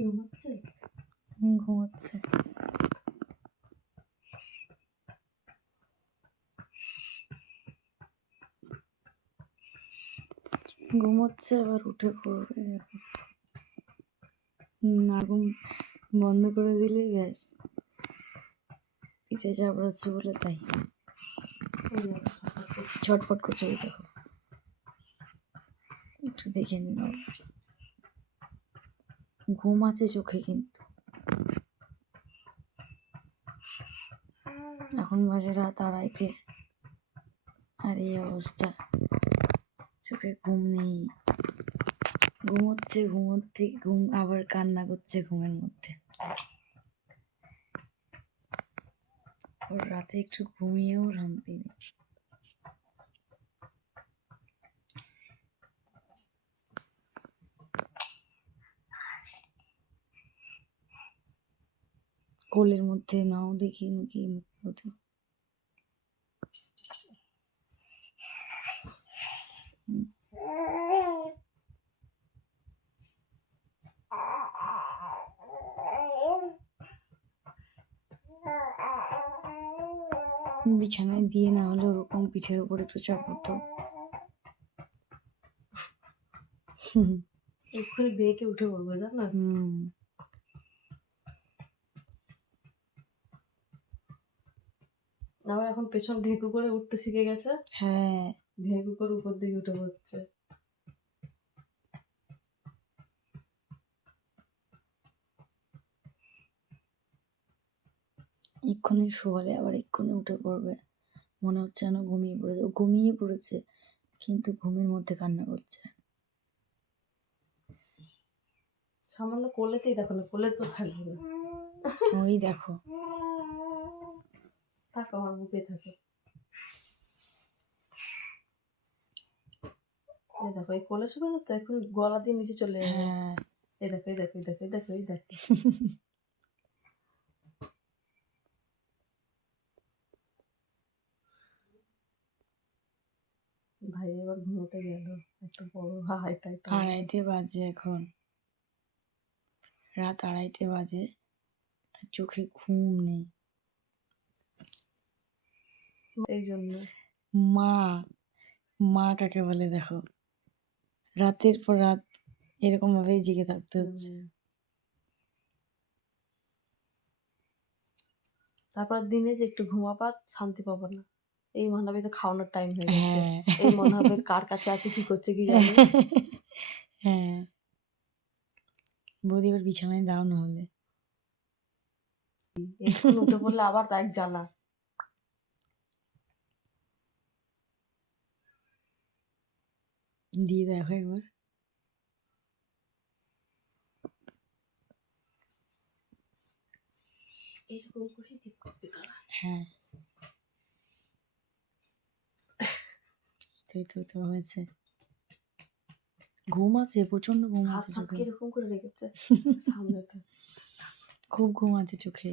ঘুমাচ্ছে ঘুমাচ্ছে ঘুমোচ্ছে, আবার উঠে পড়বে এরকম। না, ঘুম বন্ধ করে দিলেই ব্যাস পিঠে চাপড়াচ্ছে বলে তাই ছটফট করছে। দেখো একটু দেখে নিন। ঘুম আছে চোখে কিন্তু। এখন বাজে রাত আড়াইটে আর এই অবস্থা। চোখে ঘুম নেই। ঘুমোচ্ছে ঘুমোতে ঘুম আবার কান্না করছে ঘুমের মধ্যে। রাতে একটু ঘুমিয়েও শান্তি নেই। কোলের মধ্যে নাও দেখি নাকি মধ্যে বিছানায় দিয়ে না হলে ওরকম পিঠের উপর একটু চাপতো এক্ষুনি বেঁকে উঠে পড়বে জানো? হুম। আবার এখন পেছন ঢেকু করে উঠতে শিখে গেছে। হ্যাঁ। ঢেকু করে উপর দিকে উঠে পড়ছে। এক্ষুনি শোয়ালে আবার এক্ষুনি উঠে পড়বে। মনে হচ্ছে যেন ঘুমিয়ে পড়েছে। ও ঘুমিয়ে পড়েছে কিন্তু ঘুমের মধ্যে কান্না করছে। সামান্য কোলেতেই দেখো না কোলে তো থাকবে ওই দেখো। থাকো আমার বুকে থাকে। এই দেখো এই কোলে শুবে না তো এখন গলা দিয়ে নিচে চলে হ্যাঁ। এই দেখো এই দেখো এই দেখো এই দেখো এই দেখো। ভাই এবার ঘুমোতে গেল। একটা বড় হাইটা আড়াইটে বাজে এখন। রাত আড়াইটে বাজে। চোখে ঘুম নেই। এই জন্য মা মা কাকে বলে দেখো? রাতের পর রাত এরকম ভাবেই জেগে থাকতে হচ্ছে। তারপর দিনে যে একটু ঘুমাবা শান্তি পাবো না। এই মনে হবে তো খাওয়ানোর টাইম হয়ে গেছে। হ্যাঁ। এই মনে হবে কার কাছে আছে কি করছে কি জানি। হ্যাঁ। বৌদি এবার বিছানায় দাও না হলে। উঠে পড়লে আবার এক জ্বালা। দিয়ে দেখো একবার এরকম হ্যাঁ তো তো তো হয়েছে ঘুম আছে প্রচণ্ড ঘুম আছে চোখে করে রেখেছে সামনেটা খুব ঘুম আছে চোখে